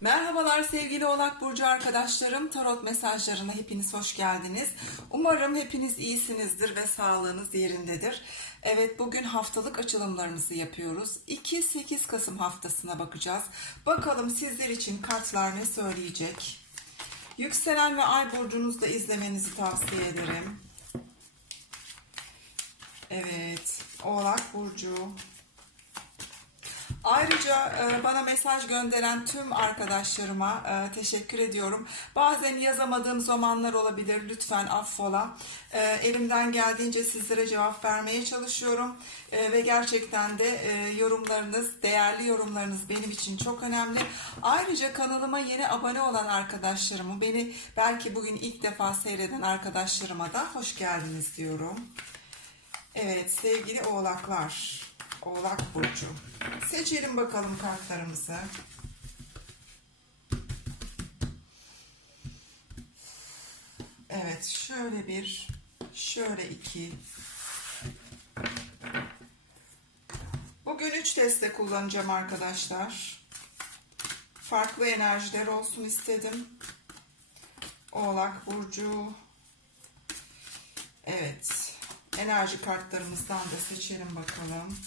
Merhabalar sevgili Oğlak Burcu arkadaşlarım. Tarot mesajlarına hepiniz hoş geldiniz. Umarım hepiniz iyisinizdir ve sağlığınız yerindedir. Evet bugün haftalık açılımlarımızı yapıyoruz. 2-8 Kasım haftasına bakacağız. Bakalım sizler için kartlar ne söyleyecek? Yükselen ve ay burcunuzda izlemenizi tavsiye ederim. Evet, Oğlak Burcu. Ayrıca e, bana mesaj gönderen tüm arkadaşlarıma e, teşekkür ediyorum. Bazen yazamadığım zamanlar olabilir. Lütfen affola. E, Elimden geldiğince sizlere cevap vermeye çalışıyorum. Ve gerçekten de yorumlarınız, değerli yorumlarınız benim için çok önemli. Ayrıca kanalıma yeni abone olan arkadaşlarımı, beni belki bugün ilk defa seyreden arkadaşlarıma da hoş geldiniz diyorum. Evet sevgili oğlaklar, oğlak burcu. Seçelim bakalım kartlarımızı. Evet şöyle bir, şöyle iki. Bugün üç teste kullanacağım arkadaşlar. Farklı enerjiler olsun istedim. Oğlak burcu. Evet. Enerji kartlarımızdan da seçelim bakalım.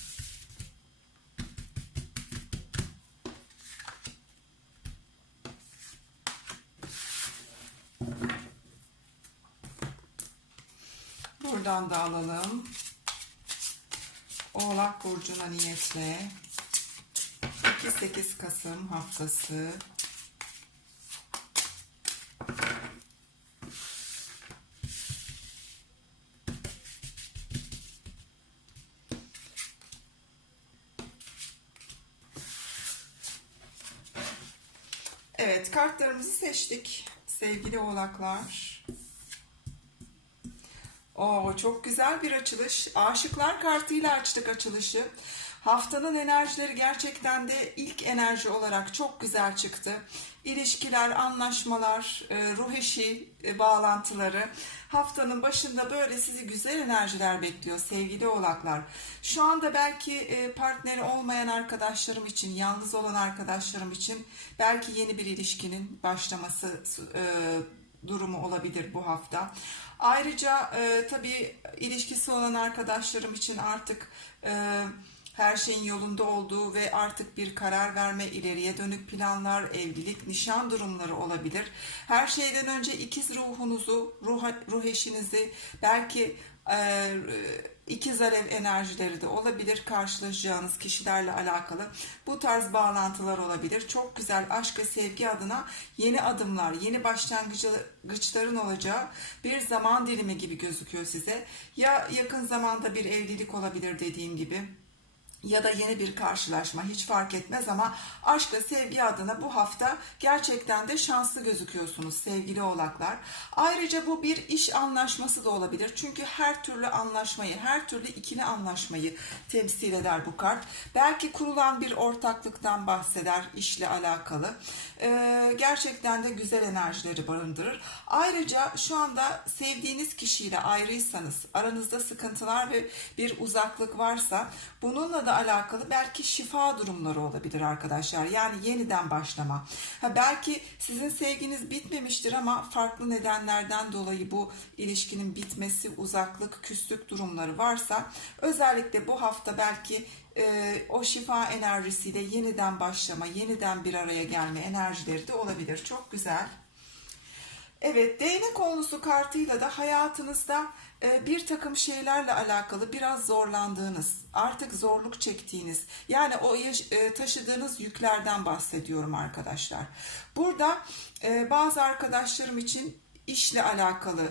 Buradan da alalım. Oğlak Burcu'na niyetle 2-8 Kasım haftası Evet kartlarımızı seçtik sevgili oğlaklar. Oo çok güzel bir açılış. Aşıklar kartıyla açtık açılışı. Haftanın enerjileri gerçekten de ilk enerji olarak çok güzel çıktı. İlişkiler, anlaşmalar, e, ruh eşi e, bağlantıları. Haftanın başında böyle sizi güzel enerjiler bekliyor sevgili oğlaklar. Şu anda belki e, partneri olmayan arkadaşlarım için, yalnız olan arkadaşlarım için belki yeni bir ilişkinin başlaması durumu olabilir bu hafta. Ayrıca e, tabii ilişkisi olan arkadaşlarım için artık e, her şeyin yolunda olduğu ve artık bir karar verme, ileriye dönük planlar, evlilik, nişan durumları olabilir. Her şeyden önce ikiz ruhunuzu, ruh, ruh eşinizi, belki e, ikiz alev enerjileri de olabilir. Karşılaşacağınız kişilerle alakalı bu tarz bağlantılar olabilir. Çok güzel aşk ve sevgi adına yeni adımlar, yeni başlangıçların olacağı bir zaman dilimi gibi gözüküyor size. Ya yakın zamanda bir evlilik olabilir dediğim gibi ya da yeni bir karşılaşma hiç fark etmez ama aşk sevgi adına bu hafta gerçekten de şanslı gözüküyorsunuz sevgili oğlaklar. Ayrıca bu bir iş anlaşması da olabilir. Çünkü her türlü anlaşmayı, her türlü ikili anlaşmayı temsil eder bu kart. Belki kurulan bir ortaklıktan bahseder işle alakalı. Ee, gerçekten de güzel enerjileri barındırır. Ayrıca şu anda sevdiğiniz kişiyle ayrıysanız, aranızda sıkıntılar ve bir uzaklık varsa bununla da alakalı belki şifa durumları olabilir arkadaşlar. Yani yeniden başlama. Ha belki sizin sevginiz bitmemiştir ama farklı nedenlerden dolayı bu ilişkinin bitmesi, uzaklık, küslük durumları varsa özellikle bu hafta belki e, o şifa enerjisiyle yeniden başlama, yeniden bir araya gelme enerjileri de olabilir. Çok güzel. Evet, değnek konusu kartıyla da hayatınızda e, bir takım şeylerle alakalı biraz zorlandığınız, artık zorluk çektiğiniz, yani o e, taşıdığınız yüklerden bahsediyorum arkadaşlar. Burada e, bazı arkadaşlarım için işle alakalı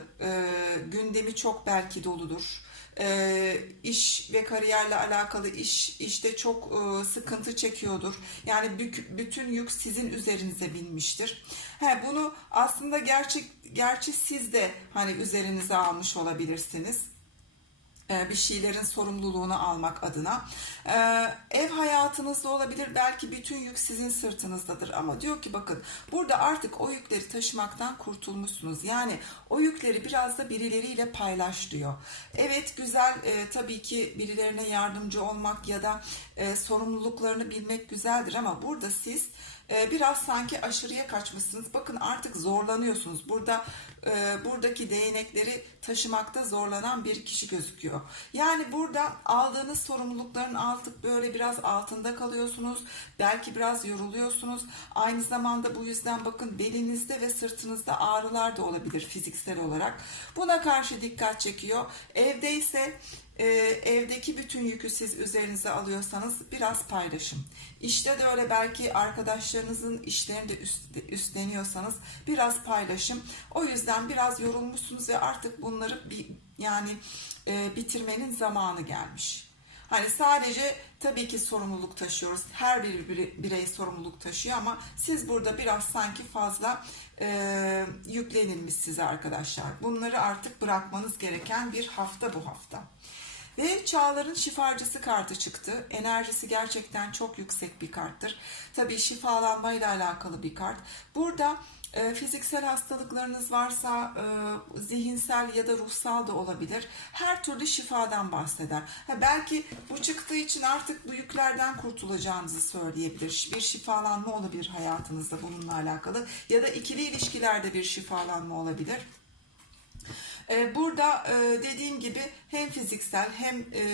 gündemi çok belki doludur e, iş ve kariyerle alakalı iş işte çok e, sıkıntı çekiyordur. Yani bütün yük sizin üzerinize binmiştir. He, bunu aslında gerçek gerçi siz de hani üzerinize almış olabilirsiniz bir şeylerin sorumluluğunu almak adına. E, ev hayatınızda olabilir belki bütün yük sizin sırtınızdadır ama diyor ki bakın burada artık o yükleri taşımaktan kurtulmuşsunuz. Yani o yükleri biraz da birileriyle paylaş diyor. Evet güzel e, tabii ki birilerine yardımcı olmak ya da e, sorumluluklarını bilmek güzeldir ama burada siz biraz sanki aşırıya kaçmışsınız. Bakın artık zorlanıyorsunuz. Burada e, buradaki değnekleri taşımakta zorlanan bir kişi gözüküyor. Yani burada aldığınız sorumlulukların artık böyle biraz altında kalıyorsunuz. Belki biraz yoruluyorsunuz. Aynı zamanda bu yüzden bakın belinizde ve sırtınızda ağrılar da olabilir fiziksel olarak. Buna karşı dikkat çekiyor. Evde ise e, evdeki bütün yükü siz üzerinize alıyorsanız biraz paylaşın. İşte de öyle belki arkadaşlarınızın işlerini de üst, üstleniyorsanız biraz paylaşın. O yüzden biraz yorulmuşsunuz ve artık bunları bir, yani e, bitirmenin zamanı gelmiş. Hani sadece tabii ki sorumluluk taşıyoruz. Her bir birey sorumluluk taşıyor ama siz burada biraz sanki fazla e, yüklenilmiş size arkadaşlar. Bunları artık bırakmanız gereken bir hafta bu hafta. Ve Çağlar'ın şifacısı kartı çıktı. Enerjisi gerçekten çok yüksek bir karttır. Tabii şifalanmayla alakalı bir kart. Burada e, fiziksel hastalıklarınız varsa e, zihinsel ya da ruhsal da olabilir. Her türlü şifadan bahseder. Ha, belki bu çıktığı için artık bu yüklerden kurtulacağınızı söyleyebilir. Bir şifalanma olabilir hayatınızda bununla alakalı. Ya da ikili ilişkilerde bir şifalanma olabilir. Ee, Burada e, dediğim gibi hem fiziksel hem e,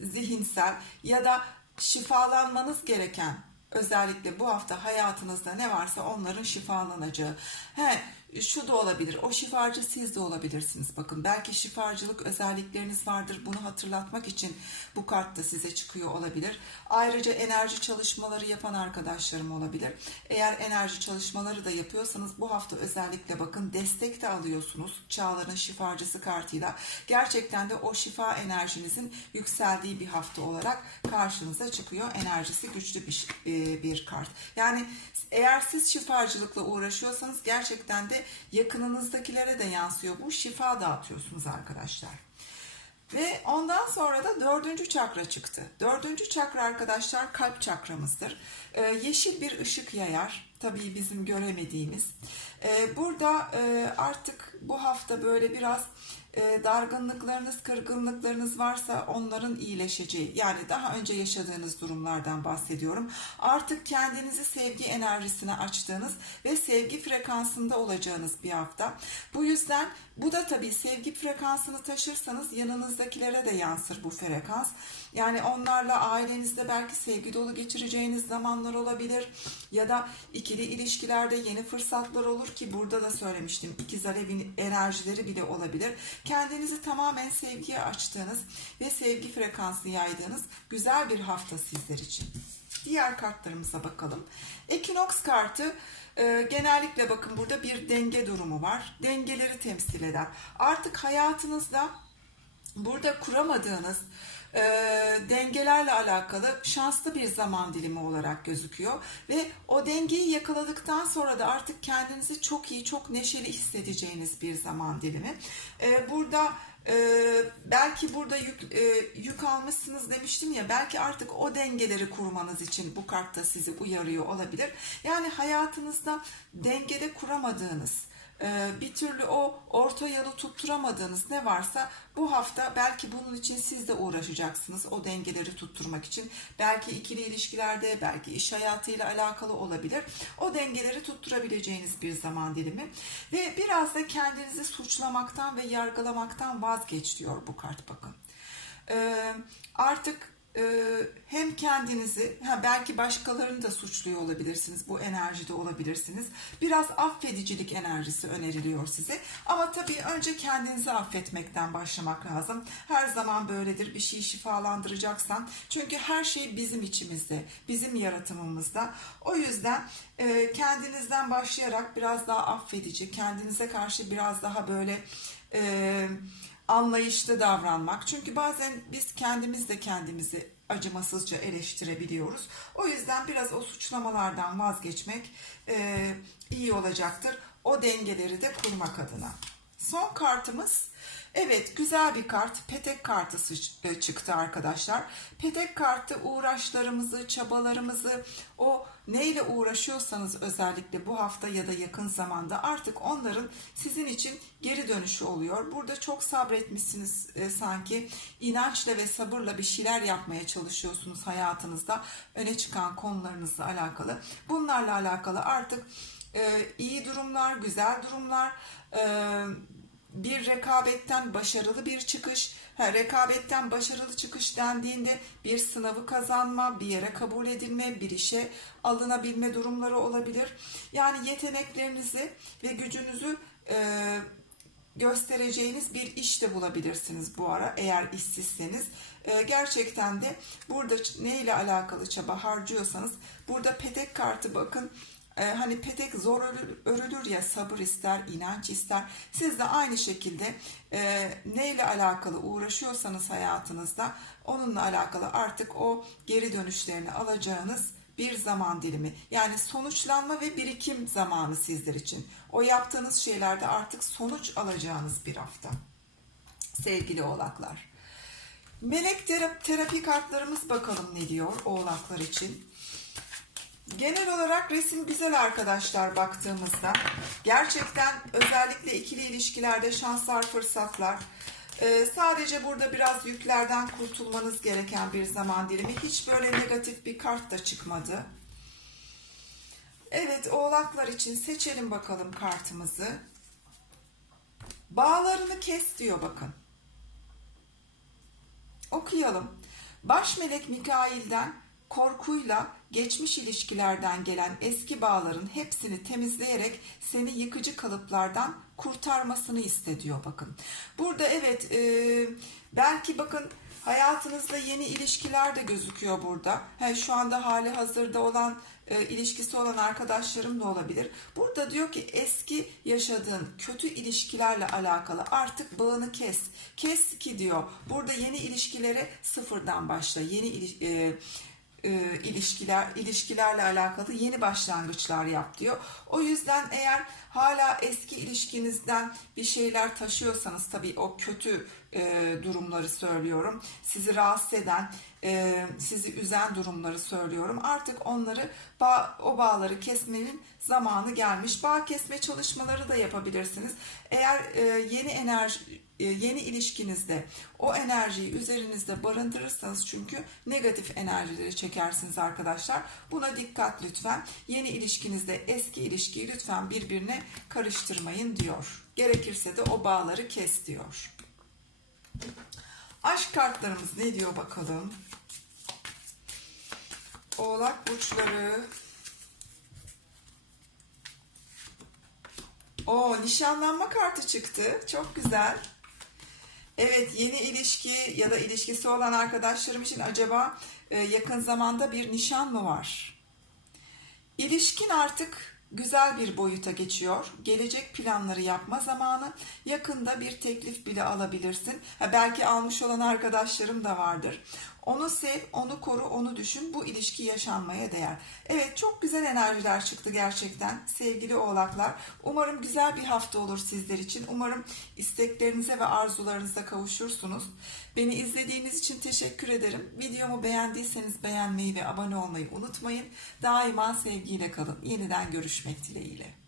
zihinsel ya da şifalanmanız gereken özellikle bu hafta hayatınızda ne varsa onların şifalanacağı. He, şu da olabilir. O şifacı siz de olabilirsiniz. Bakın belki şifacılık özellikleriniz vardır. Bunu hatırlatmak için bu kart da size çıkıyor olabilir. Ayrıca enerji çalışmaları yapan arkadaşlarım olabilir. Eğer enerji çalışmaları da yapıyorsanız bu hafta özellikle bakın destek de alıyorsunuz. Çağların şifacısı kartıyla. Gerçekten de o şifa enerjinizin yükseldiği bir hafta olarak karşınıza çıkıyor. Enerjisi güçlü bir, e, bir kart. Yani eğer siz şifacılıkla uğraşıyorsanız gerçekten de yakınınızdakilere de yansıyor. Bu şifa dağıtıyorsunuz arkadaşlar. Ve ondan sonra da dördüncü çakra çıktı. Dördüncü çakra arkadaşlar kalp çakramızdır. Ee, yeşil bir ışık yayar. Tabii bizim göremediğimiz. Ee, burada e, artık bu hafta böyle biraz dargınlıklarınız, kırgınlıklarınız varsa onların iyileşeceği. Yani daha önce yaşadığınız durumlardan bahsediyorum. Artık kendinizi sevgi enerjisine açtığınız ve sevgi frekansında olacağınız bir hafta. Bu yüzden bu da tabii sevgi frekansını taşırsanız yanınızdakilere de yansır bu frekans. Yani onlarla ailenizde belki sevgi dolu geçireceğiniz zamanlar olabilir. Ya da ikili ilişkilerde yeni fırsatlar olur ki burada da söylemiştim. İkiz alevin enerjileri bile olabilir. Kendinizi tamamen sevgiye açtığınız ve sevgi frekansı yaydığınız güzel bir hafta sizler için. Diğer kartlarımıza bakalım. Ekinoks kartı e, genellikle bakın burada bir denge durumu var. Dengeleri temsil eder. Artık hayatınızda burada kuramadığınız e, dengelerle alakalı şanslı bir zaman dilimi olarak gözüküyor ve o dengeyi yakaladıktan sonra da artık kendinizi çok iyi, çok neşeli hissedeceğiniz bir zaman dilimi. E, burada ee, belki burada yük, e, yük almışsınız demiştim ya belki artık o dengeleri kurmanız için bu kartta sizi uyarıyor olabilir. Yani hayatınızda dengede kuramadığınız bir türlü o orta yolu tutturamadığınız ne varsa bu hafta belki bunun için siz de uğraşacaksınız o dengeleri tutturmak için. Belki ikili ilişkilerde, belki iş hayatıyla alakalı olabilir. O dengeleri tutturabileceğiniz bir zaman dilimi. Ve biraz da kendinizi suçlamaktan ve yargılamaktan vazgeç diyor bu kart bakın. Ee, artık hem kendinizi ha belki başkalarını da suçluyor olabilirsiniz. Bu enerjide olabilirsiniz. Biraz affedicilik enerjisi öneriliyor size. Ama tabii önce kendinizi affetmekten başlamak lazım. Her zaman böyledir. Bir şeyi şifalandıracaksan. Çünkü her şey bizim içimizde, bizim yaratımımızda. O yüzden e, kendinizden başlayarak biraz daha affedici, kendinize karşı biraz daha böyle e, anlayışlı davranmak. Çünkü bazen biz kendimiz de kendimizi acımasızca eleştirebiliyoruz. O yüzden biraz o suçlamalardan vazgeçmek e, iyi olacaktır. O dengeleri de kurmak adına. Son kartımız evet güzel bir kart. Petek kartı e, çıktı arkadaşlar. Petek kartı uğraşlarımızı, çabalarımızı o neyle uğraşıyorsanız özellikle bu hafta ya da yakın zamanda artık onların sizin için geri dönüşü oluyor. Burada çok sabretmişsiniz e, sanki. İnançla ve sabırla bir şeyler yapmaya çalışıyorsunuz hayatınızda. Öne çıkan konularınızla alakalı. Bunlarla alakalı artık e, iyi durumlar, güzel durumlar, e, bir rekabetten başarılı bir çıkış, ha, rekabetten başarılı çıkış dendiğinde bir sınavı kazanma, bir yere kabul edilme, bir işe alınabilme durumları olabilir. Yani yeteneklerinizi ve gücünüzü e, göstereceğiniz bir iş de bulabilirsiniz bu ara eğer işsizseniz. E, gerçekten de burada ne ile alakalı çaba harcıyorsanız burada petek kartı bakın e, hani petek zor örül- örülür ya sabır ister, inanç ister. Siz de aynı şekilde e, neyle alakalı uğraşıyorsanız hayatınızda onunla alakalı artık o geri dönüşlerini alacağınız bir zaman dilimi. Yani sonuçlanma ve birikim zamanı sizler için. O yaptığınız şeylerde artık sonuç alacağınız bir hafta. Sevgili oğlaklar. Melek terapi kartlarımız bakalım ne diyor oğlaklar için. Genel olarak resim güzel arkadaşlar baktığımızda. Gerçekten özellikle ikili ilişkilerde şanslar, fırsatlar. Ee, sadece burada biraz yüklerden kurtulmanız gereken bir zaman dilimi. Hiç böyle negatif bir kart da çıkmadı. Evet oğlaklar için seçelim bakalım kartımızı. Bağlarını kes diyor bakın. Okuyalım. Baş melek Mikail'den korkuyla geçmiş ilişkilerden gelen eski bağların hepsini temizleyerek seni yıkıcı kalıplardan kurtarmasını iste diyor bakın. Burada evet e, belki bakın hayatınızda yeni ilişkiler de gözüküyor burada. He, şu anda hali hazırda olan e, ilişkisi olan arkadaşlarım da olabilir. Burada diyor ki eski yaşadığın kötü ilişkilerle alakalı artık bağını kes. Kes ki diyor burada yeni ilişkilere sıfırdan başla. Yeni e, e, ilişkiler ilişkilerle alakalı yeni başlangıçlar yap diyor. O yüzden eğer hala eski ilişkinizden bir şeyler taşıyorsanız tabii o kötü e, durumları söylüyorum. Sizi rahatsız eden, e, sizi üzen durumları söylüyorum. Artık onları bağ, o bağları kesmenin zamanı gelmiş. Bağ kesme çalışmaları da yapabilirsiniz. Eğer e, yeni enerji e, yeni ilişkinizde o enerjiyi üzerinizde barındırırsanız çünkü negatif enerjileri çekersiniz arkadaşlar. Buna dikkat lütfen. Yeni ilişkinizde eski ilişkiyi lütfen birbirine karıştırmayın diyor. Gerekirse de o bağları kes diyor. Aşk kartlarımız ne diyor bakalım? Oğlak burçları. O nişanlanma kartı çıktı. Çok güzel. Evet yeni ilişki ya da ilişkisi olan arkadaşlarım için acaba e, yakın zamanda bir nişan mı var? İlişkin artık güzel bir boyuta geçiyor. Gelecek planları yapma zamanı. Yakında bir teklif bile alabilirsin. Ha, belki almış olan arkadaşlarım da vardır. Onu sev, onu koru, onu düşün. Bu ilişki yaşanmaya değer. Evet çok güzel enerjiler çıktı gerçekten sevgili oğlaklar. Umarım güzel bir hafta olur sizler için. Umarım isteklerinize ve arzularınıza kavuşursunuz. Beni izlediğiniz için teşekkür ederim. Videomu beğendiyseniz beğenmeyi ve abone olmayı unutmayın. Daima sevgiyle kalın. Yeniden görüşmek dileğiyle.